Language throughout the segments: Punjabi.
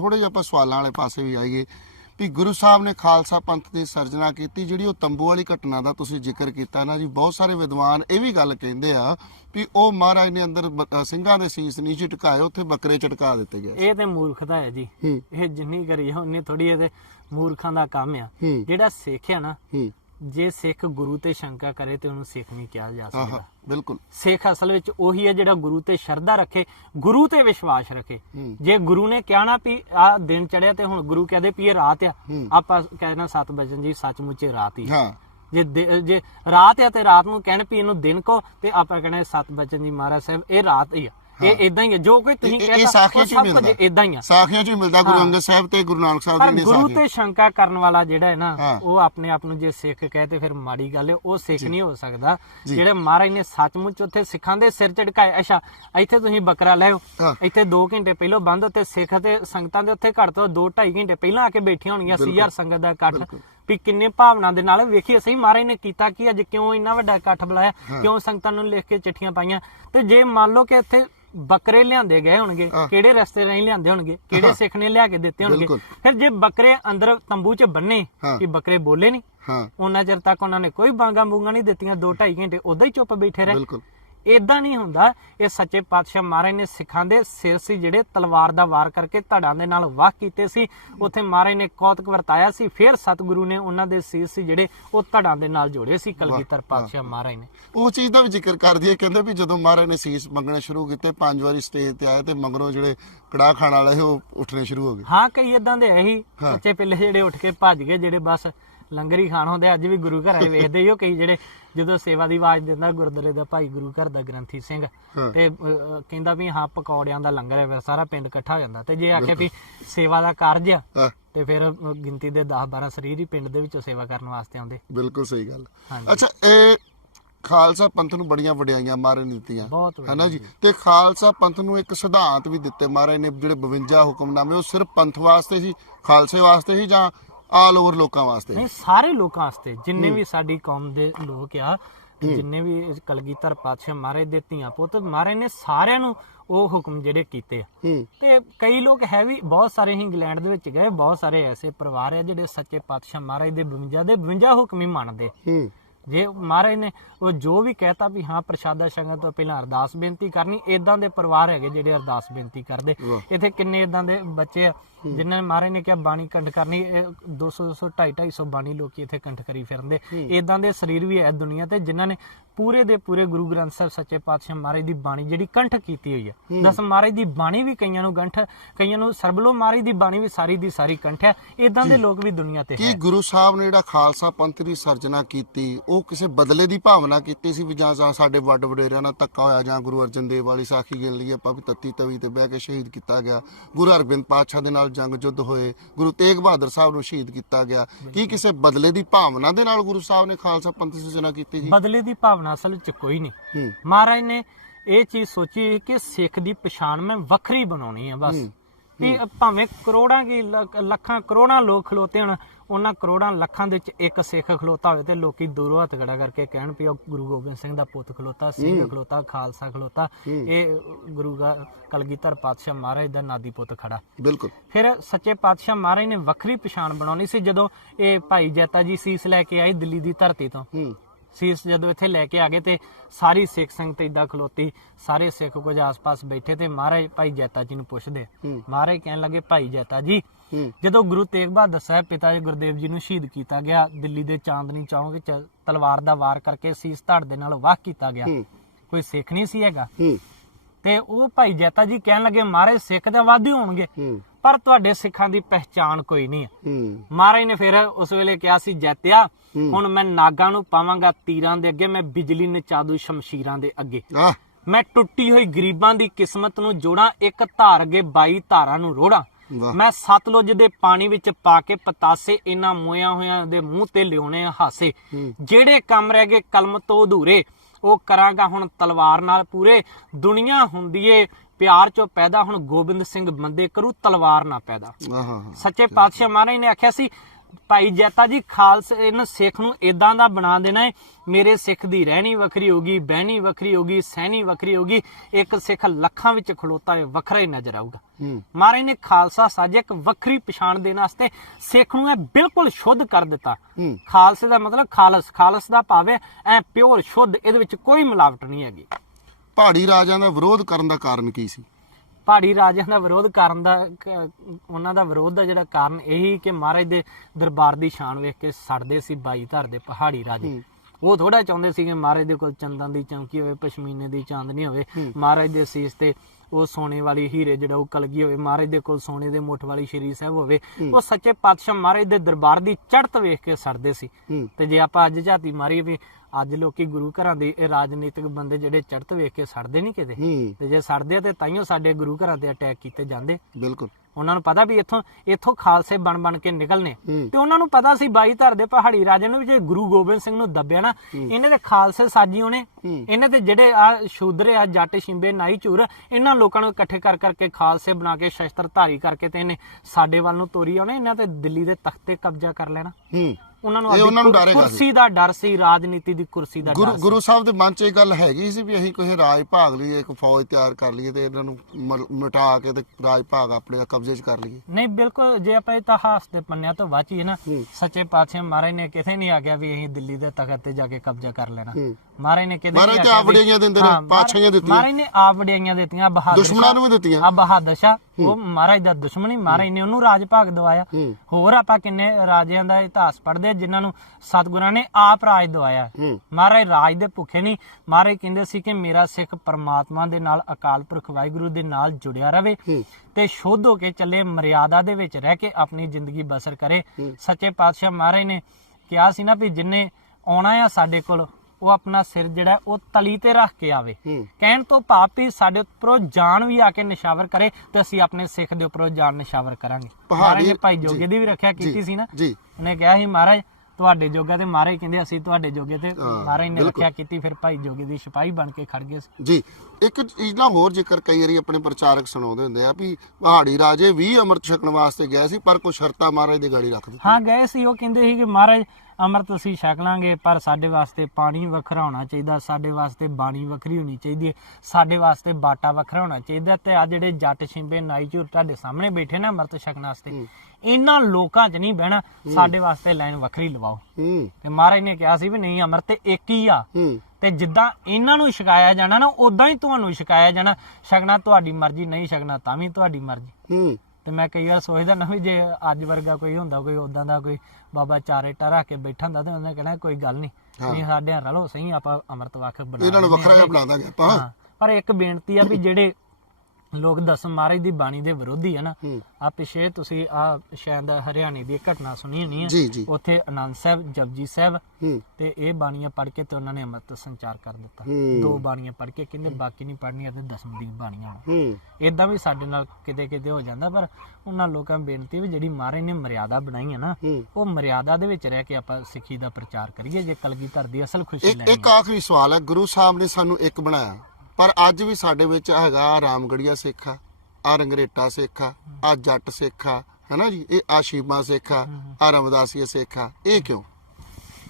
ਥੋੜੇ ਜਿਹਾ ਆਪਾਂ ਸਵਾਲਾਂ ਵਾਲੇ ਪਾਸੇ ਵੀ ਆਈਏ ਵੀ ਗੁਰੂ ਸਾਹਿਬ ਨੇ ਖਾਲਸਾ ਪੰਥ ਦੀ ਸਿਰਜਣਾ ਕੀਤੀ ਜਿਹੜੀ ਉਹ ਤੰਬੂ ਵਾਲੀ ਘਟਨਾ ਦਾ ਤੁਸੀਂ ਜ਼ਿਕਰ ਕੀਤਾ ਨਾ ਜੀ ਬਹੁਤ ਸਾਰੇ ਵਿਦਵਾਨ ਇਹ ਵੀ ਗੱਲ ਕਹਿੰਦੇ ਆ ਵੀ ਉਹ ਮਹਾਰਾਜ ਨੇ ਅੰਦਰ ਸਿੰਘਾਂ ਦੇ ਸੀਸ ਨਹੀਂ ਝਟਕਾਏ ਉੱਥੇ ਬੱਕਰੇ ਚਟਕਾ ਦਿੱਤੇ ਗਏ। ਇਹ ਤੇ ਮੂਰਖਤਾ ਹੈ ਜੀ। ਇਹ ਜਿੰਨੀ ਕਰੀ ਆ ਉਨੀ ਥੋੜੀ ਇਹਦੇ ਮੂਰਖਾਂ ਦਾ ਕੰਮ ਆ। ਜਿਹੜਾ ਸਿੱਖ ਆ ਨਾ ਜੇ ਸਿੱਖ ਗੁਰੂ ਤੇ ਸ਼ੰਕਾ ਕਰੇ ਤੇ ਉਹਨੂੰ ਸਿੱਖ ਨਹੀਂ ਕਿਹਾ ਜਾ ਸਕਦਾ। ਬਿਲਕੁਲ। ਸਿੱਖ ਅਸਲ ਵਿੱਚ ਉਹੀ ਹੈ ਜਿਹੜਾ ਗੁਰੂ ਤੇ ਸ਼ਰਧਾ ਰੱਖੇ ਗੁਰੂ ਤੇ ਵਿਸ਼ਵਾਸ ਰੱਖੇ। ਜੇ ਗੁਰੂ ਨੇ ਕਿਹਾ ਨਾ ਵੀ ਆ ਦਿਨ ਚੜਿਆ ਤੇ ਹੁਣ ਗੁਰੂ ਕਹਦੇ ਵੀ ਇਹ ਰਾਤ ਆ। ਆਪਾਂ ਕਹਿਣਾ ਸਤ ਵਜਨ ਜੀ ਸੱਚਮੁੱਚ ਰਾਤ ਹੀ ਜੇ ਜੇ ਰਾਤ ਆ ਤੇ ਰਾਤ ਨੂੰ ਕਹਿਣ ਵੀ ਇਹਨੂੰ ਦਿਨ ਕੋ ਤੇ ਆਪਾਂ ਕਹਿਣਾ ਸਤ ਵਜਨ ਜੀ ਮਹਾਰਾਜ ਸਾਹਿਬ ਇਹ ਰਾਤ ਹੀ ਆ। ਇਹ ਇਦਾਂ ਹੀ ਹੈ ਜੋ ਕੋਈ ਤੁਸੀਂ ਇਹ- ਕਹਿੰਦਾ ਸਾਖੀਆਂ ਚ ਮਿਲਦਾ। ਇਦਾਂ ਹੀ ਆ। ਸਾਖੀਆਂ 'ਚ ਹੀ ਮਿਲਦਾ ਗੁਰੂ। ਅੰਗਦ ਸਾਹਿਬ ਤੇ ਗੁਰੂ ਨਾਨਕ ਸਾਹਿਬ ਜੀ ਨੇ ਗੁਰੂ ਤੇ ਸ਼ੰਕਾ ਕਰਨ ਵਾਲਾ ਜਿਹੜਾ ਹੈ ਨਾ। ਉਹ ਆਪਣੇ ਆਪ ਨੂੰ ਜੇ ਸਿੱਖ ਕਹੇ ਤੇ ਫਿਰ ਮਾੜੀ ਗੱਲ ਹੈ ਉਹ ਸਿੱਖ ਨਹੀਂ ਹੋ ਸਕਦਾ। ਜਿਹੜੇ ਮਹਾਰਾਜ ਨੇ ਸੱਚਮੁੱਚ ਉੱਥੇ ਸਿੱਖਾਂ ਦੇ ਸਿਰ ਝਟਕਾਏ। ਅੱਛਾ ਇੱਥੇ ਤੁਸੀਂ ਬੱਕਰਾ ਲੈ ਆਓ ਹਾਂ। ਇੱਥੇ 2 ਘੰਟੇ ਪਹਿਲਾਂ ਬੰਦ ਤੇ ਸਿੱਖ ਤੇ ਸੰਗਤਾਂ ਦੇ ਉੱਥੇ ਘੱਟ ਤੋਂ 2.5 ਘੰਟੇ ਪਹਿਲਾਂ ਆ ਕੇ ਬੈਠੀਆਂ ਹੋਣਗੀਆਂ ਸੀ ਹਜ਼ਾਰ ਸੰਗਤ ਦਾ ਇਕੱਠ। ਵੀ ਕਿੰਨੇ ਭਾਵਨਾ ਦੇ ਨਾਲ ਵੇਖੀ ਅਸੀਂ ਮਹਾਰਾਜ ਨੇ ਕੀਤਾ ਕੀ ਅੱਜ ਕਿਉਂ ਇੰਨਾ ਵੱਡਾ ਇਕੱਠ ਬੁਲਾਇਆ ਕਿਉਂ ਸੰਗਤਾਂ ਨੂੰ ਲਿਖ ਕੇ ਚਿੱਠੀਆਂ ਪਾਈਆਂ। ਤੇ ਜੇ ਮੰਨ ਲਓ ਕਿ ਇੱਥੇ ਬੱਕਰੇ ਲਿਆਂਦੇ ਗਏ ਹੋਣਗੇ। ਕਿਹੜੇ ਰਸਤੇ ਰਾਹੀਂ ਲਿਆਂਦੇ ਹੋਣਗੇ ਕਿਹੜੇ। ਸਿੱਖ ਨੇ ਲਿਆ ਕੇ ਦਿੱਤੇ ਹੋਣਗੇ। ਫਿਰ ਜੇ ਬੱਕਰੇ ਅੰਦਰ ਤੰਬੂ 'ਚ ਬੰਨੇ। ਕਿ ਬੱਕਰੇ ਬੋਲੇ ਨਹੀਂ ਉਹਨਾਂ ਚਿਰ ਤੱਕ ਉਹਨਾਂ ਨੇ ਕੋਈ ਬਾਂਗਾ ਬੂੰਗਾ ਨਹੀਂ ਦਿੱਤੀਆਂ 2.5 ਘੰਟੇ ਉਦਾਂ ਹੀ ਚੁੱਪ ਬੈਠੇ ਰਹੇ ਬਿਲਕੁਲ ਇਦਾਂ ਨਹੀਂ ਹੁੰਦਾ। ਇਹ ਸੱਚੇ ਪਾਤਸ਼ਾਹ ਮਹਾਰਾਜ ਨੇ ਸਿੱਖਾਂ ਦੇ ਸਿਰ ਸੀ ਜਿਹੜੇ ਤਲਵਾਰ ਦਾ ਵਾਰ ਕਰਕੇ ਧੜਾਂ ਦੇ ਨਾਲ ਵਾਹ ਕੀਤੇ ਸੀ। ਉੱਥੇ ਮਹਾਰਾਜ ਨੇ ਕੌਤਕ ਵਰਤਾਇਆ ਸੀ। ਫਿਰ ਸਤਿਗੁਰੂ ਨੇ ਉਹਨਾਂ ਦੇ ਸਿਰ ਸੀ ਜਿਹੜੇ ਉਹ ਧੜਾਂ ਦੇ ਨਾਲ ਜੋੜੇ ਸੀ ਕਲਗੀਧਰ ਪਾਤਸ਼ਾਹ ਮਹਾਰਾਜ ਨੇ। ਉਹ ਚੀਜ਼ ਦਾ ਵੀ ਜ਼ਿਕਰ ਕਰ ਦਈਏ ਕਹਿੰਦੇ ਵੀ ਜਦੋਂ ਮਹਾਰਾਜ ਨੇ ਸੀਸ ਮੰਗਣੇ ਸ਼ੁਰੂ ਕੀਤੇ ਪੰਜ ਵਾਰੀ ਸਟੇਜ ਤੇ ਆਏ ਤੇ ਮਗਰੋਂ ਜਿਹੜੇ ਕੜਾਹ ਖਾਣ ਵਾਲੇ ਉਹ ਉੱਠਣੇ ਸ਼ੁਰੂ ਹੋ ਗਏ। ਹਾਂ ਕਈ ਇਦਾਂ ਦੇ ਇਹੀ। ਹਾਂ। ਸੱਚੇ ਪਿੱਲੇ ਜਿਹੜੇ ਉੱਠ ਕੇ ਭੱਜ ਗਏ ਜਿਹੜੇ ਬਸ ਲੰਗਰ ਹੀ ਖਾਣ ਹੁੰਦੇ ਅੱਜ ਵੀ ਗੁਰੂ ਘਰਾਂ 'ਚ ਵੇਖਦੇ ਹੀ ਹੋ ਕਈ ਜਿਹੜੇ ਜਦੋਂ ਸੇਵਾ ਦੀ ਆਵਾਜ਼ ਦਿੰਦਾ ਗੁਰਦੁਆਰੇ ਦਾ ਭਾਈ ਗੁਰੂ ਘਰ ਦਾ ਗ੍ਰੰਥੀ ਸਿੰਘ। ਤੇ ਅਹ, ਕਹਿੰਦਾ ਵੀ ਹਾਂ ਪਕੌੜਿਆਂ ਦਾ ਲੰਗਰ ਹੈ ਸਾਰਾ ਪਿੰਡ ਇਕੱਠਾ ਹੋ ਜਾਂਦਾ। ਤੇ ਜੇ ਆਖੇ ਵੀ ਸੇਵਾ ਦਾ ਕਾਰਜ ਆ ਹਾਂ। ਤੇ ਫਿਰ ਅਹ, ਗਿਣਤੀ ਦੇ 10 12 ਸਰੀਰ ਹੀ ਪਿੰਡ ਦੇ ਵਿੱਚੋਂ ਸੇਵਾ ਕਰਨ ਵਾਸਤੇ ਆਉਂਦੇ। ਬਿਲਕੁਲ ਸਹੀ ਗੱਲ। ਹਾਂਜੀ। ਅੱਛਾ ਇਹ ਖਾਲਸਾ ਪੰਥ ਨੂੰ ਬੜੀਆਂ ਵਡਿਆਈਆਂ ਮਹਾਰਾਜ ਨੇ ਦਿੱਤੀਆਂ ਬਹੁਤ ਹੈ ਨਾ ਜੀ? ਤੇ ਖਾਲਸਾ ਪੰਥ ਨੂੰ ਇੱਕ ਸਿਧਾਂਤ ਵੀ ਦਿੱਤੇ ਮਹਾਰਾਜ ਨੇ ਜਿਹੜੇ 52 ਹੁਕਮਨਾਮੇ ਉਹ ਸਿਰਫ ਪੰਥ ਵਾਸਤੇ ਸੀ ਖਾਲਸੇ ਵਾਸਤੇ ਸੀ ਜਾਂ ਆਲ ਓਵਰ ਲੋਕਾਂ ਵਾਸਤੇ। ਨਹੀਂ ਸਾਰੇ ਲੋਕਾਂ ਵਾਸਤੇ ਜਿੰਨੇ ਵੀ ਸਾਡੀ ਕੌਮ ਦੇ ਲੋਕ ਆ ਜਿੰਨੇ ਵੀ ਕਲਗੀਧਰ ਪਾਤਸ਼ਾਹ ਮਹਾਰਾਜ ਦੇ ਧੀਆਂ ਪੁੱਤ ਮਹਾਰਾਜ ਨੇ ਸਾਰਿਆਂ ਨੂੰ ਉਹ ਹੁਕਮ ਜਿਹੜੇ ਕੀਤੇ ਆ। ਹੂੰ। ਤੇ ਕਈ ਲੋਕ ਹੈ ਵੀ ਬਹੁਤ ਸਾਰੇ ਹੀ ਇੰਗਲੈਂਡ ਦੇ ਵਿੱਚ ਗਏ ਬਹੁਤ ਸਾਰੇ ਐਸੇ ਪਰਿਵਾਰ ਆ ਜਿਹੜੇ ਸੱਚੇ ਪਾਤਸ਼ਾਹ ਮਹਾਰਾਜ ਦੇ 52 ਦੇ 52 ਹੁਕਮ ਹੀ ਮੰਨਦੇ। ਹੂੰ। ਜੇ ਮਹਾਰਾਜ ਨੇ ਉਹ ਜੋ ਵੀ ਕਹਿਤਾ ਵੀ ਹਾਂ ਪ੍ਰਸ਼ਾਦਾ ਛਕਣ ਤੋਂ ਪਹਿਲਾਂ ਅਰਦਾਸ ਬੇਨਤੀ ਕਰਨੀ ਇਦਾਂ ਦੇ ਪਰਿਵਾਰ ਹੈਗੇ ਜਿਹੜੇ ਅਰਦਾਸ ਬੇਨਤੀ ਕਰਦੇ। ਇੱਥੇ ਕਿੰਨੇ ਇਦਾਂ ਦੇ ਬੱਚੇ ਆ ਜਿਨ੍ਹਾਂ ਨੇ ਮਹਾਰਾਜ ਨੇ ਕਿਹਾ ਬਾਣੀ ਕੰਠ ਕਰਨੀ 200 200 250 250 ਬਾਣੀ ਲੋਕੀ ਇੱਥੇ ਕੰਠ ਕਰੀ ਫਿਰਦੇ ਇਦਾਂ ਦੇ ਸਰੀਰ ਵੀ ਹੈ ਦੁਨੀਆ ਤੇ ਜਿਨ੍ਹਾਂ ਨੇ ਪੂਰੇ ਦੇ ਪੂਰੇ ਗੁਰੂ ਗ੍ਰੰਥ ਸਾਹਿਬ ਸੱਚੇ ਪਾਤਸ਼ਾਹ ਮਹਾਰਾਜ ਦੀ ਬਾਣੀ ਜਿਹੜੀ ਕੰਠ ਕੀਤੀ ਹੋਈ ਹੈ। ਦਸ ਮਹਾਰਾਜ ਦੀ ਬਾਣੀ ਵੀ ਕਈਆਂ ਨੂੰ ਕੰਠ ਕਈਆਂ ਨੂੰ ਸਰਬਲੋ ਮਹਾਰਾਜ ਦੀ ਬਾਣੀ ਵੀ ਸਾਰੀ ਦੀ ਸਾਰੀ ਕੰਠ ਹੈ ਇਦਾਂ ਦੇ ਲੋਕ ਵੀ ਦੁਨੀਆ ਤੇ ਕੀ ਹੈ। ਗੁਰੂ ਸਾਹਿਬ ਨੇ ਜਿਹੜਾ ਖਾਲਸਾ ਪੰਥ ਦੀ ਸਰਜਣਾ ਕੀਤੀ ਉਹ ਕਿਸੇ ਬਦਲੇ ਦੀ ਭਾਵਨਾ ਕੀਤੀ ਸੀ ਵੀ ਜਾਂ ਸਾਡੇ ਵੱਡ ਵਡੇਰਿਆਂ ਨਾਲ ਧੱਕਾ ਹੋਇਆ ਜਾਂ ਗੁਰੂ ਅਰਜਨ ਦੇਵ ਵਾਲੀ ਸਾਖੀ ਗਿਣ ਲਈ ਆਪਾਂ ਵੀ ਤੱਤੀ ਤਵੀ ਤੇ ਬਹਿ ਕੇ ਸ਼ਹੀਦ ਕੀਤਾ ਗਿਆ ਗੁਰੂ ਹਰਗੋਬਿੰਦ ਪਾਤਸ਼ਾਹ ਦੇ ਨਾਲ ਜੰਗ ਜੁੱਧ ਹੋਏ ਗੁਰੂ ਤੇਗ ਬਹਾਦਰ ਸਾਹਿਬ ਨੂੰ ਸ਼ਹੀਦ ਕੀਤਾ ਗਿਆ। ਕੀ ਕਿਸੇ ਬਦਲੇ ਦੀ ਭਾਵਨਾ ਦੇ ਨਾਲ ਗੁਰੂ ਸਾਹਿਬ ਨੇ ਖਾਲਸਾ ਪੰਥ ਦੀ ਸਰਜਣਾ ਕੀਤੀ ਸੀ ਬਦਲੇ ਦੀ ਭਾਵਨਾ ਅਸਲ ਵਿੱਚ ਕੋਈ ਨਹੀਂ। ਮਹਾਰਾਜ ਨੇ ਇਹ ਚੀਜ਼ ਸੋਚੀ ਕਿ ਸਿੱਖ ਦੀ ਪਛਾਣ ਮੈਂ ਵੱਖਰੀ ਬਣਾਉਣੀ ਹੈ ਬਸ। ਵੀ ਭਾਵੇਂ ਕਰੋੜਾਂ ਕੀ ਲੱਖ- ਕਰੋੜਾਂ ਲੋਕ ਖਲੋਤੇ ਹੋਣ ਉਹਨਾਂ ਕਰੋੜਾਂ ਲੱਖਾਂ ਦੇ ਵਿੱਚ ਇੱਕ ਸਿੱਖ ਖਲੋਤਾ ਹੋਵੇ ਤੇ ਲੋਕੀ ਦੂਰੋਂ ਹੱਥ ਖੜਾ ਕਰਕੇ ਕਹਿਣ ਉਹ ਗੁਰੂ ਗੋਬਿੰਦ ਸਿੰਘ ਦਾ ਪੁੱਤ ਖਲੋਤਾ ਸਿੰਘ ਖਲੋਤਾ ਖਾਲਸਾ ਖਲੋਤਾ। ਇਹ ਗੁਰੂ ਕਲਗੀਧਰ ਪਾਤਸ਼ਾਹ ਮਹਾਰਾਜ ਦਾ ਨਾਦੀ ਪੁੱਤ ਖੜਾ। ਬਿਲਕੁਲ। ਫਿਰ ਸੱਚੇ ਪਾਤਸ਼ਾਹ ਮਹਾਰਾਜ ਨੇ ਵੱਖਰੀ ਪਛਾਣ ਬਣਾਉਣੀ ਸੀ ਜਦੋਂ ਇਹ ਭਾਈ ਜੈਤਾ ਜੀ ਸੀਸ ਲੈ ਕੇ ਆਏ ਦਿੱਲੀ ਦੀ ਧਰਤੀ ਤੋਂ। ਸੀਸ ਜਦੋਂ ਇੱਥੇ ਲੈ ਕੇ ਆ ਗਏ ਤੇ ਸਾਰੀ ਸਿੱਖ ਸੰਗਤ ਇਦਾਂ ਖਲੋਤੀ। ਸਾਰੇ ਸਿੱਖ ਕੁਝ ਆਸ-ਪਾਸ ਬੈਠੇ ਤੇ ਮਹਾਰਾਜ ਭਾਈ ਜੈਤਾ ਜੀ ਨੂੰ ਪੁੱਛਦੇ। ਮਹਾਰਾਜ ਕਹਿਣ ਲੱਗੇ ਭਾਈ ਜੈਤਾ ਜੀ ਜਦੋਂ ਗੁਰੂ ਤੇਗ ਬਹਾਦਰ ਸਾਹਿਬ ਪਿਤਾ ਜੀ ਗੁਰਦੇਵ ਜੀ ਨੂੰ ਸ਼ਹੀਦ ਕੀਤਾ ਗਿਆ ਦਿੱਲੀ ਦੇ ਚਾਂਦਨੀ ਚੌਂਕ ਵਿੱਚ ਤਲਵਾਰ ਦਾ ਵਾਰ ਕਰਕੇ ਸੀਸ ਧੜ ਦੇ ਨਾਲ ਵਾਹ ਕੀਤਾ ਗਿਆ। ਕੋਈ ਸਿੱਖ ਨਹੀਂ ਸੀ ਹੈਗਾ। ਤੇ ਉਹ ਭਾਈ ਜੈਤਾ ਜੀ ਕਹਿਣ ਲੱਗੇ ਮਹਾਰਾਜ ਸਿੱਖ ਤਾਂ ਵਾਧੂ ਹੋਣਗੇ। ਪਰ ਤੁਹਾਡੇ ਸਿੱਖਾਂ ਦੀ ਪਹਿਚਾਣ ਕੋਈ ਨਹੀਂ ਹੈ। ਮਹਾਰਾਜ ਨੇ ਫਿਰ ਉਸ ਵੇਲੇ ਕਿਹਾ ਸੀ ਜੈਤਿਆ। ਹੁਣ ਮੈਂ ਨਾਗਾਂ ਨੂੰ ਪਾਵਾਂਗਾ ਤੀਰਾਂ ਦੇ ਅੱਗੇ ਮੈਂ ਬਿਜਲੀ ਨਚਾਦੂ ਸ਼ਮਸ਼ੀਰਾਂ ਦੇ ਅੱਗੇ। ਮੈਂ ਟੁੱਟੀ ਹੋਈ ਗਰੀਬਾਂ ਦੀ ਕਿਸਮਤ ਨੂੰ ਜੋੜਾਂ ਇੱਕ ਧਾਰ ਅੱਗੇ 22 ਧਾਰਾਂ ਨੂੰ ਰੋੜਾਂ। ਮੈਂ ਸਤਲੁਜ ਦੇ ਪਾਣੀ ਵਿੱਚ ਪਾ ਕੇ ਪਤਾਸੇ ਇਹਨਾਂ ਮੋਇਆਂ ਹੋਇਆਂ ਦੇ ਮੂੰਹ ਤੇ ਲਿਉਣੇ ਹਾਸੇ। ਜਿਹੜੇ ਕੰਮ ਰਹਿ ਗਏ ਕਲਮ ਤੋਂ ਅਧੂਰੇ ਉਹ ਕਰਾਂਗਾ ਹੁਣ ਤਲਵਾਰ ਨਾਲ ਪੂਰੇ। ਦੁਨੀਆ ਹੁੰਦੀ ਏ ਪਿਆਰ ਚੋਂ ਪੈਦਾ ਹੁਣ ਗੋਬਿੰਦ ਸਿੰਘ ਬੰਦੇ ਕਰੂ ਤਲਵਾਰ ਨਾ ਪੈਦਾ। ਸੱਚੇ ਪਾਤਸ਼ਾਹ ਮਹਾਰਾਜ ਨੇ ਆਖਿਆ ਸੀ ਭਾਈ ਜੈਤਾ ਜੀ ਖਾਲਸ ਇਹਨਾਂ ਸਿੱਖ ਨੂੰ ਇਦਾਂ ਦਾ ਬਣਾ ਦੇਣਾ ਹੈ ਮੇਰੇ ਸਿੱਖ ਦੀ ਰਹਿਣੀ ਵੱਖਰੀ ਹੋਗੀ ਬਹਿਣੀ ਵੱਖਰੀ ਹੋਗੀ ਸਹਿਣੀ ਵੱਖਰੀ ਹੋਗੀ ਇੱਕ ਸਿੱਖ ਲੱਖਾਂ ਵਿੱਚ ਖਲੋਤਾ ਹੈ ਵੱਖਰਾ ਹੀ ਨਜ਼ਰ ਆਊਗਾ। ਮਹਾਰਾਜ ਨੇ ਖਾਲਸਾ ਸਾਜੇ ਇੱਕ ਵੱਖਰੀ ਪਛਾਣ ਦੇਣ ਵਾਸਤੇ ਸਿੱਖ ਨੂੰ ਇਹ ਬਿਲਕੁਲ ਸ਼ੁੱਧ ਕਰ ਦਿੱਤਾ। ਖਾਲਸੇ ਦਾ ਮਤਲਬ ਖਾਲਸ ਖਾਲਸ ਦਾ ਭਾਵ ਹੈ ਐ ਪਿਓਰ ਸ਼ੁੱਧ ਇਹਦੇ ਵਿੱਚ ਕੋਈ ਮਿਲਾਵਟ ਨਹੀਂ ਹੈਗੀ। ਪਹਾੜੀ ਰਾਜਾਂ ਦਾ ਵਿਰੋਧ ਕਰਨ ਦਾ ਕਾਰਨ ਕੀ ਸੀ? ਪਹਾੜੀ ਰਾਜਿਆਂ ਦਾ ਵਿਰੋਧ ਕਰਨ ਦਾ ਕ- ਉਹਨਾਂ ਦਾ ਵਿਰੋਧ ਦਾ ਜਿਹੜਾ ਕਾਰਨ ਇਹੀ ਕਿ ਮਹਾਰਾਜ ਦੇ ਦਰਬਾਰ ਦੀ ਸ਼ਾਨ ਵੇਖ ਕੇ ਸੜਦੇ ਸੀ ਬਾਈ ਧਰ ਦੇ ਪਹਾੜੀ ਰਾਜੇ। ਉਹ ਥੋੜਾ ਚਾਹੁੰਦੇ ਸੀ ਕਿ ਮਹਾਰਾਜ ਦੇ ਕੋਲ ਚੰਦਨ ਦੀ ਚਮਕੀ ਹੋਵੇ ਪਸ਼ਮੀਨੇ ਦੀ ਚਾਂਦਨੀ ਹੋਵੇ। ਮਹਾਰਾਜ ਦੇ ਸੀਸ ਤੇ ਉਹ ਸੋਨੇ ਵਾਲੀ ਹੀਰੇ ਜਿਹੜਾ ਉਹ ਕਲਗੀ ਹੋਵੇ ਮਹਾਰਾਜ ਦੇ ਕੋਲ ਸੋਨੇ ਦੇ ਮੁੱਠ ਵਾਲੀ ਸ਼੍ਰੀ ਸਾਹਿਬ ਹੋਵੇ। ਉਹ ਸੱਚੇ ਪਾਤਸ਼ਾਹ ਮਹਾਰਾਜ ਦੇ ਦਰਬਾਰ ਦੀ ਚੜ੍ਹਤ ਵੇਖ ਕੇ ਸੜਦੇ ਸੀ। ਹੂੰ। ਤੇ ਜੇ ਆਪਾਂ ਅੱਜ ਝਾਤੀ ਮਾਰੀਏ ਵੀ ਅੱਜ ਲੋਕੀ ਗੁਰੂ ਘਰਾਂ ਦੇ ਇਹ ਰਾਜਨੀਤਿਕ ਬੰਦੇ ਜਿਹੜੇ ਚੜ੍ਹਤ ਵੇਖ ਕੇ ਸੜਦੇ ਨਹੀਂ ਕਿਤੇ। ਹੂੰ। ਤੇ ਜੇ ਸੜਦੇ ਆ ਤੇ ਤਾਈਓ ਸਾਡੇ ਗੁਰੂ ਘਰਾਂ ਤੇ ਅਟੈਕ ਕੀਤੇ ਜਾਂਦੇ। ਬਿਲਕੁਲ। ਉਹਨਾਂ ਨੂੰ ਪਤਾ ਵੀ ਇੱਥੋਂ ਇੱਥੋਂ ਖਾਲਸੇ ਬਣ ਬਣ ਕੇ ਨਿਕਲਨੇ। ਹੂੰ। ਤੇ ਉਹਨਾਂ ਨੂੰ ਪਤਾ ਸੀ ਬਾਈ ਧਰ ਦੇ ਪਹਾੜੀ ਰਾਜੇ ਨੂੰ ਵੀ ਜੇ ਗੁਰੂ ਗੋਬਿੰਦ ਸਿੰਘ ਨੂੰ ਦੱਬਿਆ ਨਾ ਇਹਨੇ ਤੇ ਖਾਲਸੇ ਸਾਜੀ ਹੋਣੇ। ਹੂੰ। ਇਹਨੇ ਤੇ ਜਿਹੜੇ ਆ ਸ਼ੂਦਰ ਆ ਜੱਟ ਸ਼ਿੰਬੇ ਨਾਈ ਚੂਰ ਇਹਨਾਂ ਲੋਕਾਂ ਨੂੰ ਇਕੱਠੇ ਕਰ ਕਰਕੇ ਖਾਲਸੇ ਬਣਾ ਕੇ ਸ਼ਸਤਰ ਧਾਰੀ ਕਰਕੇ ਤੇ ਇਹਨੇ ਸਾਡੇ ਵੱਲ ਨੂੰ ਤੋਰੀ ਆਉਣੇ। ਇਹਨਾਂ ਤੇ ਦਿੱਲੀ ਦੇ ਤਖਤ ਤੇ ਕਬਜ਼ਾ ਕਰ ਲੈਣਾ। ਹੂੰ। ਉਹਨਾਂ ਨੂੰ ਇਹ ਉਹਨਾਂ ਨੂੰ ਸੀ। ਕੁਰਸੀ ਦਾ ਡਰ ਸੀ ਰਾਜਨੀਤੀ ਦੀ ਕੁਰਸੀ ਦਾ ਗੁਰੂ ਡਰ ਸੀ ਗੁਰੂ ਸਾਹਿਬ ਦੇ ਮਨ 'ਚ ਇਹ ਗੱਲ ਹੈਗੀ ਸੀ ਵੀ ਅਸੀਂ ਕੋਈ ਰਾਜ ਭਾਗ ਲਈਏ ਇੱਕ ਫੌਜ ਤਿਆਰ ਕਰ ਲਈਏ ਤੇ ਇਹਨਾਂ ਨੂੰ ਮਿਟਾ ਕੇ ਤੇ ਰਾਜ ਭਾਗ ਆਪਣੇ ਦਾ ਕਬਜ਼ੇ 'ਚ ਕਰ ਲਈਏ ਨਹੀਂ ਬਿਲਕੁਲ ਜੇ ਆਪਾਂ ਇਤਿਹਾਸ ਦੇ ਪੰਨਿਆਂ ਤੋਂ ਵਾਚੀਏ ਨਾ ਹੂੰ। ਸੱਚੇ ਪਾਤਸ਼ਾਹ ਮਹਾਰਾਜ ਨੇ ਕਿਥੇ ਨਹੀਂ ਆਗਿਆ ਵੀ ਅਸੀਂ ਦਿੱਲੀ ਦੇ ਤਖਤ ਤੇ ਜਾ ਕੇ ਕਬਜ਼ਾ ਕਰ ਲੈਣਾ ਹੂੰ ਮਹਾਰਾਜ ਨੇ ਕਿਤੇ ਮਹਾਰਾਜ ਤੇ ਆਪ ਵਡਿਆਈਆਂ ਦਿੰਦੇ ਨੇ, ਪਾਤਸ਼ਾਹੀਆਂ ਦਿੱਤੀਆਂ। ਮਹਾਰਾਜ ਨੇ ਆਪ ਵਡਿਆਈਆਂ ਦਿੱਤੀਆਂ ਬਹਾਦਰ ਦੁਸ਼ਮਣਾਂ ਨੂੰ ਵੀ ਦਿੱਤੀਆਂ। ਆ ਬਹਾਦਰ ਉਹ ਮਹਾਰਾਜ ਦਾ ਦੁਸ਼ਮਣੀ ਮਹਾਰਾਜ ਨੇ ਉਹਨੂੰ ਰਾਜ ਭਾਗ ਦਵਾਇਆ। ਹੋਰ ਆਪਾਂ ਕਿੰਨੇ ਰਾਜਿਆਂ ਦਾ ਇਤਿਹਾਸ ਪੜ੍ਹਦੇ ਜਿਨ੍ਹਾਂ ਨੂੰ ਸਤਿਗੁਰਾਂ ਨੇ ਆਪ ਰਾਜ ਦਵਾਇਆ। ਮਹਾਰਾਜ ਰਾਜ ਦੇ ਭੁੱਖੇ ਨਹੀਂ। ਮਹਾਰਾਜ ਕਹਿੰਦੇ ਸੀ ਕਿ ਮੇਰਾ ਸਿੱਖ ਪਰਮਾਤਮਾ ਦੇ ਨਾਲ ਅਕਾਲ ਪੁਰਖ ਵਾਹਿਗੁਰੂ ਦੇ ਨਾਲ ਜੁੜਿਆ ਰਵੇ ਹੂੰ। ਤੇ ਸ਼ੁੱਧ ਹੋ ਕੇ ਚੱਲੇ ਮਰਿਆਦਾ ਦੇ ਵਿੱਚ ਰਹਿ ਕੇ ਆਪਣੀ ਜ਼ਿੰਦਗੀ ਬਸਰ ਕਰੇ। ਸੱਚੇ ਪਾਤਸ਼ਾਹ ਮਹਾਰਾਜ ਨੇ ਕਿਹਾ ਸੀ ਨਾ ਵੀ ਜਿੰਨੇ ਆਉਣਾ ਆ ਸਾਡੇ ਕੋਲ ਉਹ ਆਪਣਾ ਸਿਰ ਜਿਹੜਾ ਉਹ ਤਲੀ ਤੇ ਰੱਖ ਕੇ ਆਵੇ। ਕਹਿਣ ਤੋਂ ਭਾਵ ਵੀ ਸਾਡੇ ਉੱਪਰੋਂ ਜਾਨ ਵੀ ਆ ਕੇ ਨਿਸ਼ਾਵਰ ਕਰੇ ਤੇ ਅਸੀਂ ਆਪਣੇ ਸਿੱਖ ਦੇ ਉੱਪਰੋਂ ਜਾਨ ਨਿਸ਼ਾਵਰ ਕਰਾਂਗੇ। ਪਹਾੜੀ- ਮਹਾਰਾਜ ਨੇ ਭਾਈ। ਜੋਗੇ ਦੀ ਵੀ ਰੱਖਿਆ ਕੀਤੀ ਸੀ ਨਾ। ਜੀ। ਉਹਨੇ ਕਿਹਾ ਸੀ ਮਹਾਰਾਜ ਤੁਹਾਡੇ ਜੋਗਾ ਤੇ ਮਹਾਰਾਜ ਕਹਿੰਦੇ ਅਸੀਂ ਤੁਹਾਡੇ ਜੋਗੇ ਤੇ ਮਹਾਰਾਜ ਨੇ। ਰੱਖਿਆ ਕੀਤੀ ਫਿਰ ਭਾਈ ਜੋਗੇ ਦੀ ਸਿਪਾਹੀ ਬਣ ਕੇ ਖੜ ਗਏ ਸੀ। ਜੀ ਇੱਕ ਚੀਜ਼ ਨਾ ਹੋਰ ਜ਼ਿਕਰ ਕਈ ਵਾਰੀ ਆਪਣੇ ਪ੍ਰਚਾਰਕ ਸੁਣਾਉਂਦੇ ਹੁੰਦੇ ਆ ਵੀ ਪਹਾੜੀ ਰਾਜੇ ਵੀ ਅੰਮ੍ਰਿਤ ਛਕਣ ਵਾਸਤੇ ਗਏ ਸੀ ਪਰ ਕੁਝ ਸ਼ਰਤਾਂ ਮਹਾਰਾਜ ਦੀ ਗਾੜੀ ਰੱਖ ਦਿੱਤੀ। ਹਾਂ ਗਏ ਸੀ ਉਹ ਕਹਿੰਦੇ ਸੀ ਕਿ ਮਹਾਰਾਜ ਅੰਮ੍ਰਿਤ ਅਸੀਂ ਛਕ ਲਾਂਗੇ ਪਰ ਸਾਡੇ ਵਾਸਤੇ ਪਾਣੀ ਵੱਖਰਾ ਹੋਣਾ ਚਾਹੀਦਾ ਸਾਡੇ ਵਾਸਤੇ ਬਾਣੀ ਵੱਖਰੀ ਹੋਣੀ ਚਾਹੀਦੀ ਹੈ ਸਾਡੇ ਵਾਸਤੇ ਬਾਟਾ ਵੱਖਰਾ ਹੋਣਾ ਚਾਹੀਦਾ ਤੇ ਆ ਜਿਹੜੇ ਜੱਟ ਛਿੰਬੇ ਨਾਈ ਝੂਰ ਤੁਹਾਡੇ ਸਾਹਮਣੇ ਬੈਠੇ ਨਾ ਅੰਮ੍ਰਿਤ ਛਕਣ ਵਾਸਤੇ ਇਹਨਾਂ ਲੋਕਾਂ 'ਚ ਨਹੀਂ ਬਹਿਣਾ ਸਾਡੇ ਵਾਸਤੇ ਲਾਈਨ ਵੱਖਰੀ ਲਵਾਓ। ਤੇ ਮਹਾਰਾਜ ਨੇ ਕਿਹਾ ਸੀ ਵੀ ਨਹੀਂ ਅੰਮ੍ਰਿਤ ਤੇ ਇੱਕ ਹੀ ਆ। ਤੇ ਜਿੱਦਾਂ ਇਹਨਾਂ ਨੂੰ ਛਕਾਇਆ ਜਾਣਾ ਨਾ ਉਦਾਂ ਹੀ ਤੁਹਾਨੂੰ ਛਕਾਇਆ ਜਾਣਾ ਛਕਣਾ ਤੁਹਾਡੀ ਮਰਜ਼ੀ ਨਹੀਂ ਛਕਣਾ ਤਾਂ ਵੀ ਤੁਹਾਡੀ ਮਰਜ਼ੀ। ਤੇ ਮੈਂ ਕਈ ਵਾਰ ਸੋਚਦਾ ਨਾ ਵੀ ਜੇ ਅੱਜ ਵਰਗਾ ਕੋਈ ਹੁੰਦਾ ਕੋਈ ਉਦਾਂ ਦਾ ਕੋਈ ਬਾਬਾ ਚਾਰੇ ਟਰਾ ਕੇ ਬੈਠਾ ਹੁੰਦਾ ਤੇ ਉਹਨੇ ਕਹਿਣਾ ਕੋਈ ਗੱਲ ਨਹੀਂ। ਨਹੀਂ ਸਾਡੇ ਨਾਲ ਰਲੋ ਸਹੀ ਆਪਾਂ ਅੰਮ੍ਰਿਤ ਵਾਕ ਬਣਾ ਇਹਨਾਂ ਨੂੰ ਵੱਖਰਾ। ਜਿਹਾ ਬਣਾ ਦਾਂਗੇ ਆਪਾਂ ਪਰ ਇੱਕ ਬੇਨਤੀ ਆ ਵੀ ਜਿਹੜੇ ਲੋਕ ਦਸਮ ਮਹਾਰਾਜ ਦੀ ਬਾਣੀ ਦੇ ਵਿਰੋਧੀ ਆ ਨਾ। ਹੂੰ। ਆ ਪਿਛੇ ਤੁਸੀਂ ਆ ਸ਼ਾਇਦ ਹਰਿਆਣੇ ਦੀ ਘਟਨਾ ਸੁਣੀ ਹੋਣੀ ਹੈ ਉੱਥੇ ਆਨੰਦ ਸਾਹਿਬ ਜਪਜੀ ਸਾਹਿਬ ਤੇ ਇਹ ਬਾਣੀਆਂ ਪੜ੍ਹ ਕੇ ਤੇ ਉਹਨਾਂ ਨੇ ਅੰਮ੍ਰਿਤ ਸੰਚਾਰ ਕਰ ਦਿੱਤਾ। ਦੋ ਬਾਣੀਆਂ ਪੜ੍ਹ ਕੇ ਕਹਿੰਦੇ ਬਾਕੀ ਨਹੀਂ ਪੜ੍ਹਨੀਆਂ ਤੇ ਦਸਮ ਦੀ ਬਾਣੀਆਂ ਇਦਾਂ ਵੀ ਸਾਡੇ ਨਾਲ ਕਿਤੇ ਕਿਤੇ ਹੋ ਜਾਂਦਾ ਪਰ ਉਹਨਾਂ ਲੋਕਾਂ ਨੂੰ ਬੇਨਤੀ ਵੀ ਜਿਹੜੀ ਮਹਾਰਾਜ ਨੇ ਮਰਿਆਦਾ ਬਣਾਈ ਹੈ ਨਾ ਉਹ ਮਰਿਆਦਾ ਦੇ ਵਿੱਚ ਰਹਿ ਕੇ ਆਪਾਂ ਸਿੱਖੀ ਦਾ ਪ੍ਰਚਾਰ ਕਰੀਏ ਜੇ ਕਲਗੀਧਰ ਦੀ ਅਸਲ ਖੁਸ਼ੀ ਲੈਣੀ ਇੱਕ ਆਖਰੀ ਸਵਾਲ ਹੈ ਗੁਰੂ ਸਾਹਿਬ ਨੇ ਸਾਨੂੰ ਇੱਕ ਬਣਾਇਆ। ਪਰ ਅੱਜ ਵੀ ਸਾਡੇ ਵਿੱਚ ਹੈਗਾ ਰਾਮਗੜੀਆ ਸਿੱਖ ਆ ਆ ਰੰਗਰੇਟਾ ਸਿੱਖ ਆ ਆ ਜੱਟ ਸਿੱਖ ਆ, ਹੈਨਾ ਜੀ? ਇਹ ਆ ਸ਼ੀਮਾ ਸਿੱਖ ਆ ਆ ਰਮਦਾਸੀਆ ਸਿੱਖ ਆ। ਇਹ ਕਿਉਂ?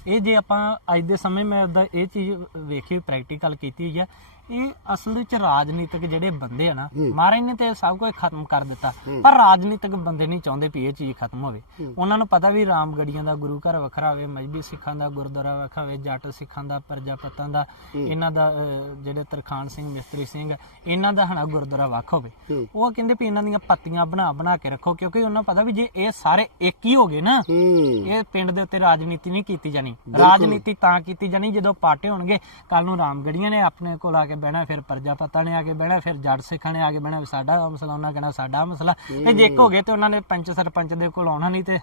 ਇਹ ਜੇ ਆਪਾਂ ਅੱਜ ਦੇ ਸਮੇਂ ਮੈਂ ਇਹ ਚੀਜ਼ ਵੇਖੀ ਪ੍ਰੈਕਟੀਕਲ ਕੀਤੀ ਹੋਈ ਹੈ ਇਹ ਅਸਲ ਵਿੱਚ ਰਾਜਨੀਤਿਕ ਜਿਹੜੇ ਬੰਦੇ ਆ ਨਾ ਮਹਾਰਾਜ ਨੇ ਤੇ ਸਭ ਕੁਝ ਖਤਮ ਕਰ ਦਿੱਤਾ। ਪਰ ਰਾਜਨੀਤਿਕ ਬੰਦੇ ਨਹੀਂ ਚਾਹੁੰਦੇ ਵੀ ਇਹ ਚੀਜ਼ ਖਤਮ ਹੋਵੇ। ਉਹਨਾਂ ਨੂੰ ਪਤਾ ਵੀ ਰਾਮਗੜੀਆਂ ਦਾ ਗੁਰੂ ਘਰ ਵੱਖਰਾ ਹੋਵੇ ਮਜਬੀ ਸਿੱਖਾਂ ਦਾ ਗੁਰਦੁਆਰਾ ਵੱਖਰਾ ਹੋਵੇ ਜੱਟ ਸਿੱਖਾਂ ਦਾ ਪ੍ਰਜਾਪਤਾਂ ਦਾ ਇਹਨਾਂ ਦਾ ਜਿਹੜੇ ਤਰਖਾਨ ਸਿੰਘ ਮਿਸਤਰੀ ਸਿੰਘ ਇਹਨਾਂ ਦਾ ਹਨਾ ਗੁਰਦੁਆਰਾ ਵੱਖ ਹੋਵੇ। ਉਹ ਕਹਿੰਦੇ ਵੀ ਇਹਨਾਂ ਦੀਆਂ ਪੱਤੀਆਂ ਬਣਾ ਬਣਾ ਕੇ ਰੱਖੋ ਕਿਉਂਕਿ ਉਹਨਾਂ ਨੂੰ ਪਤਾ ਵੀ ਜੇ ਇਹ ਸਾਰੇ ਇੱਕ ਹੀ ਹੋ ਗਏ ਨਾ ਇਹ ਪਿੰਡ ਦੇ ਉੱਤੇ ਰਾਜਨੀਤੀ ਨਹੀਂ ਕੀਤੀ ਜਾਣੀ। ਰਾਜਨੀਤੀ ਤਾਂ ਕੀਤੀ ਜਾਣੀ ਜਦੋਂ ਪਾਟੇ ਹੋਣਗੇ ਕੱਲ ਨੂੰ ਰਾਮਗੜੀਆਂ ਨੇ ਆਪਣੇ ਕੋਲ ਆ ਕੇ ਬਹਿਣਾ ਫਿਰ ਪ੍ਰਜਾਪਤਾ ਨੇ ਆ ਕੇ ਬਹਿਣਾ ਫਿਰ ਜੱਟ ਸਿੱਖਾਂ ਨੇ ਆ ਕੇ ਬਹਿਣਾ ਸਾਡਾ ਮਸਲਾ ਉਹਨਾਂ ਕਹਿਣਾ ਸਾਡਾ ਮਸਲਾ। ਤੇ ਜੇ ਇੱਕ ਹੋ ਗਏ ਤੇ ਉਹਨਾਂ ਨੇ ਪੰਚ ਸਰਪੰਚ ਦੇ ਕੋਲ ਆਉਣਾ ਨਹੀਂ ਤੇ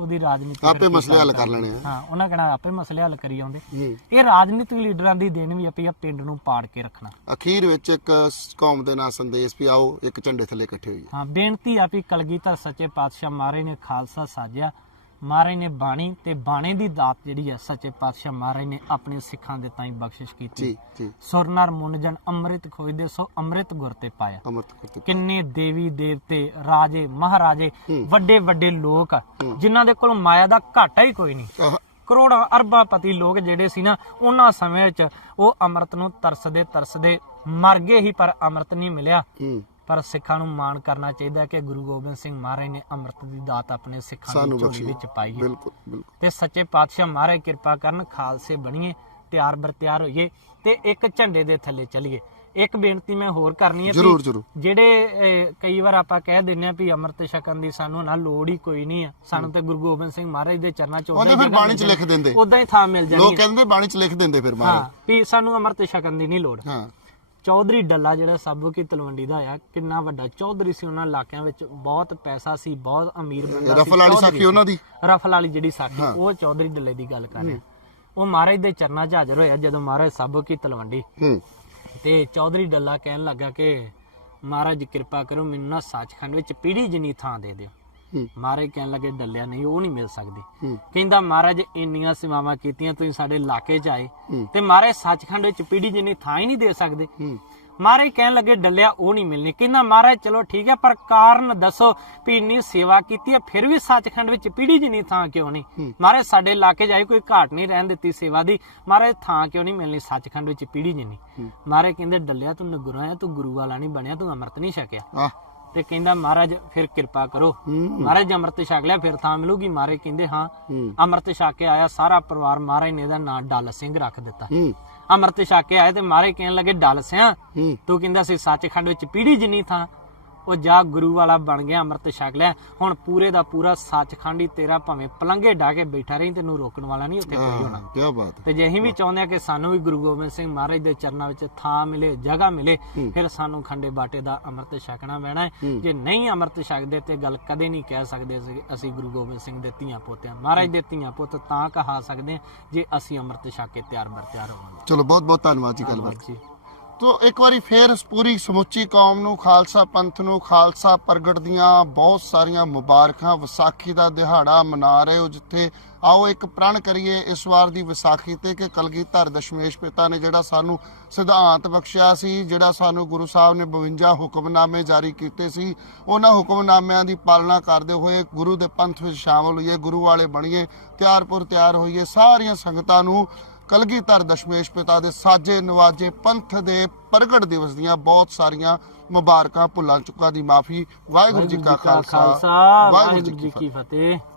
ਉਹਦੀ ਰਾਜਨੀਤੀ ਆਪੇ ਮਸਲੇ ਹੱਲ ਕਰ? ਲੈਣੇ ਆ। ਹਾਂ ਉਹਨਾਂ ਕਹਿਣਾ ਆਪੇ ਮਸਲੇ ਹੱਲ ਕਰੀ ਆਉਂਦੇ। ਹੂੰ। ਇਹ ਰਾਜਨੀਤਿਕ ਲੀਡਰਾਂ ਦੀ ਦੇਣ ਵੀ ਆਪੀ ਆ ਪਿੰਡ ਨੂੰ ਪਾੜ ਕੇ ਰੱਖਣਾ। ਅਖੀਰ ਵਿੱਚ ਇੱਕ ਕੌਮ ਦੇ ਨਾਲ ਸੰਦੇਸ਼ ਵੀ ਆਓ ਇੱਕ ਝੰਡੇ ਥੱਲੇ ਇਕੱਠੇ ਹੋਈਏ। ਹਾਂ ਬੇਨਤੀ ਆ ਵੀ ਕਲਗੀਧਰ ਸੱਚੇ ਪਾਤਸ਼ਾਹ ਮਹਾਰਾਜ ਨੇ ਖਾਲਸਾ ਸਾਜਿਆ। ਮਹਾਰਾਜ ਨੇ ਬਾਣੀ ਤੇ ਬਾਣੇ ਦੀ ਦਾਤ ਜਿਹੜੀ ਹੈ ਸੱਚੇ ਪਾਤਸ਼ਾਹ ਮਹਾਰਾਜ ਨੇ ਆਪਣੇ ਸਿੱਖਾਂ ਦੇ ਤਾਈਂ ਬਖਸ਼ਿਸ਼ ਕੀਤੀ। ਜੀ ਜੀ। ਸੁਰਨਰ ਮੁਨਜਨ ਅੰਮ੍ਰਿਤ ਖੋਜਦੇ ਸੋ ਅੰਮ੍ਰਿਤ ਗੁਰ ਤੇ ਪਾਇਆ। ਅਮਰਤ ਕਿੰਨੇ ਦੇਵੀ ਦੇਵਤੇ ਰਾਜੇ ਮਹਾਰਾਜੇ। ਵੱਡੇ ਵੱਡੇ ਲੋਕ ਜਿਨ੍ਹਾਂ ਦੇ ਕੋਲ ਮਾਇਆ ਦਾ ਘਾਟਾ ਹੀ ਕੋਈ ਨਹੀਂ। ਕਰੋੜਾਂ ਅਰਬਾਂ ਪਤੀ ਲੋਕ ਜਿਹੜੇ ਸੀ ਨਾ ਉਹਨਾਂ ਸਮੇਂ ਵਿੱਚ ਉਹ ਅੰਮ੍ਰਿਤ ਨੂੰ ਤਰਸਦੇ ਤਰਸਦੇ ਮਰ ਗਏ ਹੀ ਪਰ ਅੰਮ੍ਰਿਤ ਨਹੀਂ ਮਿਲਿਆ। ਪਰ ਸਿੱਖਾਂ ਨੂੰ ਮਾਣ ਕਰਨਾ ਚਾਹੀਦਾ ਕਿ ਗੁਰੂ ਗੋਬਿੰਦ ਸਿੰਘ ਮਹਾਰਾਜ ਨੇ ਅੰਮ੍ਰਿਤ ਦੀ ਦਾਤ ਆਪਣੇ ਸਿੱਖਾਂ ਦੀ ਝੋਲੀ ਵਿੱਚ ਪਾਈ ਹੈ। ਬਿਲਕੁਲ ਬਿਲਕੁਲ। ਤੇ ਸੱਚੇ ਪਾਤਸ਼ਾਹ ਮਹਾਰਾਜ ਕਿਰਪਾ ਕਰਨ ਖਾਲਸੇ ਬਣੀਏ ਤਿਆਰ ਬਰ ਤਿਆਰ ਹੋਈਏ ਤੇ ਇੱਕ ਝੰਡੇ ਦੇ ਥੱਲੇ ਚੱਲੀਏ। ਇੱਕ ਬੇਨਤੀ ਮੈਂ ਹੋਰ ਕਰਨੀ ਹੈ ਜਿਹੜੇ ਕਈ ਵਾਰ ਆਪਾਂ ਕਹਿ ਦਿੰਨੇ ਆ ਵੀ ਅੰਮ੍ਰਿਤ ਛਕਣ ਦੀ ਸਾਨੂੰ ਨਾ ਲੋੜ ਹੀ ਕੋਈ ਨਹੀਂ ਆ ਸਾਨੂੰ ਤੇ ਗੁਰੂ ਗੋਬਿੰਦ ਸਿੰਘ ਮਹਾਰਾਜ ਦੇ ਚਰਨਾਂ 'ਚ ਉਹਦੇ ਫਿਰ ਬਾਣੀ 'ਚ ਲਿਖ ਦਿੰਦੇ। ਉਦਾਂ ਹੀ ਥਾਂ ਮਿਲ ਜਾਣੀ ਲੋਕ ਕਹਿੰਦੇ ਬਾਣੀ 'ਚ ਲਿਖ ਦਿੰਦੇ ਫਿਰ ਮਾਰੇ ਵੀ ਸਾਨੂੰ ਅੰਮ੍ਰਿਤ ਛਕਣ ਦੀ ਨਹੀਂ ਲੋੜ। ਹਾਂ। ਚੌਧਰੀ ਡੱਲਾ ਜਿਹੜਾ ਸਾਬੋ ਕੀ ਤਲਵੰਡੀ ਦਾ ਆ ਕਿੰਨਾ ਵੱਡਾ। ਚੌਧਰੀ ਸੀ ਉਹਨਾਂ ਇਲਾਕਿਆਂ ਵਿੱਚ ਬਹੁਤ ਪੈਸਾ ਸੀ ਬਹੁਤ ਅਮੀਰ ਬੰਦਾ ਸੀ। ਰਫਲ ਵਾਲੀ ਸਾਖੀ ਉਹਨਾਂ ਦੀ? ਰਫਲ ਵਾਲੀ ਜਿਹੜੀ ਸਾਖੀ। ਉਹ ਚੌਧਰੀ ਡੱਲੇ ਦੀ ਗੱਲ ਕਰ ਰਿਹਾ। ਉਹ ਮਹਾਰਾਜ ਦੇ ਚਰਨਾਂ 'ਚ ਹਾਜ਼ਰ ਹੋਇਆ ਜਦੋਂ ਮਹਾਰਾਜ ਸਾਬੋ ਕੀ ਤਲਵੰਡੀ। ਤੇ ਚੌਧਰੀ ਡੱਲਾ ਕਹਿਣ ਲੱਗਾ ਕਿ ਮਹਾਰਾਜ ਕਿਰਪਾ ਕਰੋ ਮੈਨੂੰ ਨਾ ਸੱਚਖੰਡ ਵਿੱਚ ਪੀੜੀ ਜਿੰਨੀ ਥਾਂ ਦੇ ਦਿਓ। ਮਹਾਰਾਜ ਕਹਿਣ ਲੱਗੇ ਡੱਲਿਆ ਨਹੀਂ ਉਹ ਨਹੀਂ ਮਿਲ ਸਕਦੀ। ਕਹਿੰਦਾ ਮਹਾਰਾਜ ਇੰਨੀਆਂ ਸੇਵਾਵਾਂ ਕੀਤੀਆਂ ਤੁਸੀਂ ਸਾਡੇ ਇਲਾਕੇ 'ਚ ਆਏ। ਤੇ ਮਹਾਰਾਜ ਸੱਚਖੰਡ ਵਿੱਚ ਪੀੜੀ ਜਿੰਨੀ ਥਾਂ ਹੀ ਨਹੀਂ ਦੇ ਸਕਦੇ। ਮਹਾਰਾਜ ਕਹਿਣ ਲੱਗੇ ਡੱਲਿਆ ਉਹ ਨਹੀਂ ਮਿਲਣੀ। ਕਹਿੰਦਾ ਮਹਾਰਾਜ ਚਲੋ ਠੀਕ ਹੈ ਪਰ ਕਾਰਨ ਦੱਸੋ ਵੀ ਇੰਨੀ ਸੇਵਾ ਕੀਤੀ ਹੈ ਫਿਰ ਵੀ ਸੱਚਖੰਡ ਵਿੱਚ ਪੀੜੀ ਜਿੰਨੀ ਥਾਂ ਕਿਉਂ ਨਹੀਂ? ਮਹਾਰਾਜ ਸਾਡੇ ਇਲਾਕੇ 'ਚ ਆਈ ਕੋਈ ਘਾਟ ਨਹੀਂ ਰਹਿਣ ਦਿੱਤੀ ਸੇਵਾ ਦੀ। ਮਹਾਰਾਜ ਥਾਂ ਕਿਉਂ ਨਹੀਂ ਮਿਲਣੀ ਸੱਚਖੰਡ ਵਿੱਚ ਪੀੜੀ ਜਿੰਨੀ? ਮਹਾਰਾਜ ਕਹਿੰਦੇ ਡੱਲਿਆ ਤੂੰ ਨਗੁਰਾ ਹੈ ਤੂੰ ਗੁਰੂ ਵਾਲਾ ਨਹੀਂ ਬਣਿਆ ਤੂੰ ਅੰਮ੍ਰਿਤ ਨਹੀਂ ਛਕਿਆ। ਤੇ ਕਹਿੰਦਾ ਮਹਾਰਾਜ ਫਿਰ ਕਿਰਪਾ ਕਰੋ। ਮਹਾਰਾਜ ਅੰਮ੍ਰਿਤ ਛਕ ਲਿਆ ਫਿਰ ਥਾਂ ਮਿਲੂਗੀ। ਮਹਾਰਾਜ ਕਹਿੰਦੇ ਹਾਂ। ਅੰਮ੍ਰਿਤ ਛਕ ਕੇ ਆਇਆ ਸਾਰਾ ਪਰਿਵਾਰ ਮਹਾਰਾਜ ਨੇ ਇਹਦਾ ਨਾਂ ਡੱਲ ਸਿੰਘ ਰੱਖ ਦਿੱਤਾ। ਅੰਮ੍ਰਿਤ ਛਕ ਕੇ ਆਏ ਤੇ ਮਹਾਰਾਜ ਕਹਿਣ ਲੱਗੇ ਡੱਲ ਸਿਆ ਤੂੰ ਕਹਿੰਦਾ ਸੀ ਸੱਚਖੰਡ ਵਿੱਚ ਪੀੜੀ ਜਿੰਨੀ ਥਾਂ ਉਹ ਜਾ ਗੁਰੂ ਵਾਲਾ ਬਣ ਗਿਆ ਅੰਮ੍ਰਿਤ ਛਕ ਲਿਆ। ਹੁਣ ਪੂਰੇ ਦਾ ਪੂਰਾ ਸੱਚਖੰਡ ਹੀ ਤੇਰਾ ਭਾਵੇਂ ਪਲੰਘੇ ਢਾ ਕੇ ਬੈਠਾ ਰਹੀ ਤੈਨੂੰ ਰੋਕਣ ਵਾਲਾ ਨਹੀਂ ਉੱਥੇ ਕੋਈ ਹੋਣਾ। ਕੀ ਬਾਤ ਤੇ ਜੇ ਅਸੀਂ ਵੀ ਚਾਹੁੰਦੇ ਆ ਕਿ ਸਾਨੂੰ ਵੀ ਗੁਰੂ ਗੋਬਿੰਦ ਸਿੰਘ ਮਹਾਰਾਜ ਦੇ ਚਰਨਾਂ ਵਿੱਚ ਥਾਂ ਮਿਲੇ ਜਗ੍ਹਾ ਮਿਲੇ ਫਿਰ ਸਾਨੂੰ ਖੰਡੇ ਬਾਟੇ ਦਾ ਅੰਮ੍ਰਿਤ ਛਕਣਾ ਪੈਣਾ ਹੈ। ਜੇ ਨਹੀਂ ਅੰਮ੍ਰਿਤ ਛਕਦੇ ਤੇ ਗੱਲ ਕਦੇ ਨਹੀਂ ਕਹਿ ਸਕਦੇ ਅਸੀਂ- ਅਸੀਂ ਗੁਰੂ ਗੋਬਿੰਦ ਸਿੰਘ ਦੇ ਧੀਆਂ ਪੁੱਤ ਹਾਂ ਮਹਾਰਾਜ ਦੇ ਧੀਆਂ ਪੁੱਤ ਤਾਂ ਕਹਾ ਸਕਦੇ ਜੇ ਅਸੀਂ ਅੰਮ੍ਰਿਤ ਛਕ ਕੇ ਤਿਆਰ ਬਰ ਤਿਆਰ ਹੋਵਾਂਗੇ। ਚਲੋ ਬਹੁਤ ਬਹੁਤ ਧੰਨਵਾਦ ਜੀ ਗੱਲਬਾਤ। ਜੀ। ਤੋ ਇੱਕ ਵਾਰੀ ਫੇਰ ਇਸ ਪੂਰੀ ਸਮੁੱਚੀ ਕੌਮ ਨੂੰ, ਖਾਲਸਾ ਪੰਥ ਨੂੰ, ਖਾਲਸਾ ਪ੍ਰਗਟ ਦੀਆਂ ਬਹੁਤ ਸਾਰੀਆਂ ਮੁਬਾਰਕਾਂ, ਵਿਸਾਖੀ ਦਾ ਦਿਹਾੜਾ ਮਨਾ ਰਹੇ ਹੋ ਜਿੱਥੇ ਆਓ ਇੱਕ ਪ੍ਰਣ ਕਰੀਏ ਇਸ ਵਾਰ ਦੀ ਵਿਸਾਖੀ ਤੇ ਕਿ ਕਲਗੀਧਰ ਦਸ਼ਮੇਸ਼ ਪਿਤਾ ਨੇ ਜਿਹੜਾ ਸਾਨੂੰ ਸਿਧਾਂਤ ਬਖਸ਼ਿਆ ਸੀ, ਜਿਹੜਾ ਸਾਨੂੰ ਗੁਰੂ ਸਾਹਿਬ ਨੇ 52 ਹੁਕਮਨਾਮੇ ਜਾਰੀ ਕੀਤੇ ਸੀ, ਉਹਨਾਂ ਹੁਕਮਨਾਮਿਆਂ ਦੀ ਪਾਲਣਾ ਕਰਦੇ ਹੋਏ ਗੁਰੂ ਦੇ ਪੰਥ ਵਿੱਚ ਸ਼ਾਮਲ ਹੋਈਏ, ਗੁਰੂ ਵਾਲੇ ਬਣੀਏ ਤਿਆਰਪੁਰ ਤਿਆਰ ਹੋਈਏ, ਸਾਰੀਆਂ ਸੰਗਤਾਂ ਨੂੰ ਕਲਗੀਧਰ ਦਸ਼ਮੇਸ਼ ਪਿਤਾ ਦੇ ਸਾਜੇ ਨਵਾਜੇ ਪੰਥ ਦੇ ਪ੍ਰਗਟ ਦਿਵਸ ਦੀਆਂ ਬਹੁਤ ਸਾਰੀਆਂ ਮੁਬਾਰਕਾਂ ਭੁੱਲਾਂ ਚੁੱਕਾ ਦੀ ਮਾਫੀ। ਵਾਹਿਗੁਰੂ ਜੀ ਕਾ ਖਾਲਸਾ। ਖਾਲਸਾ। ਵਾਹਿਗੁਰੂ ਜੀ ਕੀ ਫਤਿਹ।